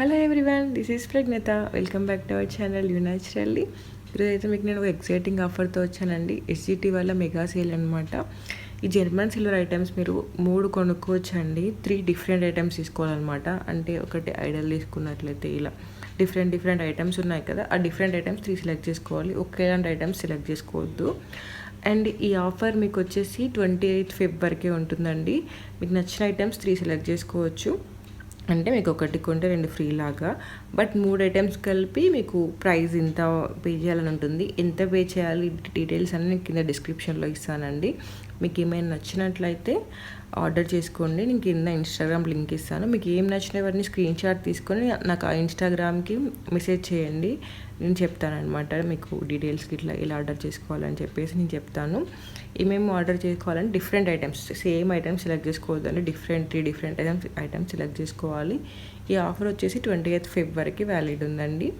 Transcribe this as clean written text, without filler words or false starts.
Hello everyone, this is ప్రజ్ఞత. Welcome back to our channel you naturally. ఈరోజు అయితే మీకు నేను ఒక ఎక్సైటింగ్ ఆఫర్తో వచ్చానండి. ఎస్జిటి వల్ల మెగా సేల్ అనమాట. ఈ జర్మన్ సిల్వర్ ఐటమ్స్ మీరు 3 కొనుక్కోవచ్చండి. 3 డిఫరెంట్ ఐటమ్స్ తీసుకోవాలన్నమాట. అంటే ఒకటి ఐడల్ తీసుకున్నట్లయితే ఇలా డిఫరెంట్ ఐటమ్స్ ఉన్నాయి కదా, ఆ డిఫరెంట్ ఐటమ్స్ 3 సెలెక్ట్ చేసుకోవాలి. ఒకేలాంటి ఐటమ్స్ సెలెక్ట్ చేసుకోవద్దు. అండ్ ఈ ఆఫర్ మీకు వచ్చేసి 28 ఫెబ్ వరకే ఉంటుందండి. మీకు నచ్చిన ఐటమ్స్ 3 సెలెక్ట్ చేసుకోవచ్చు. అంటే మీకు ఒకటి కొంటే 2 ఫ్రీ లాగా. బట్ 3 ఐటమ్స్ కలిపి మీకు ప్రైస్ ఇంత పే చేయాలని ఉంటుంది. ఎంత పే చేయాలి డీటెయిల్స్ అన్నీ నేను కింద డిస్క్రిప్షన్లో ఇస్తానండి. మీకు ఏమైనా నచ్చినట్లయితే ఆర్డర్ చేసుకోండి. నేను కింద ఇన్స్టాగ్రామ్ లింక్ ఇస్తాను. మీకు ఏం నచ్చినవన్నీ స్క్రీన్ షాట్ తీసుకొని నాకు ఆ ఇన్స్టాగ్రామ్కి మెసేజ్ చేయండి. నేను చెప్తానమాట మీకు డీటెయిల్స్కి ఇట్లా ఇలా ఆర్డర్ చేసుకోవాలని చెప్పేసి నేను చెప్తాను. ఏమేమి ఆర్డర్ చేసుకోవాలంటే different items, same items select చేసుకోవద్దండి. డిఫరెంట్ ఐటమ్స్ సెలెక్ట్ చేసుకోవాలి. ఈ ఆఫర్ వచ్చేసి 28 ఫెబ్ వరకు వ్యాలిడ్ ఉందండి.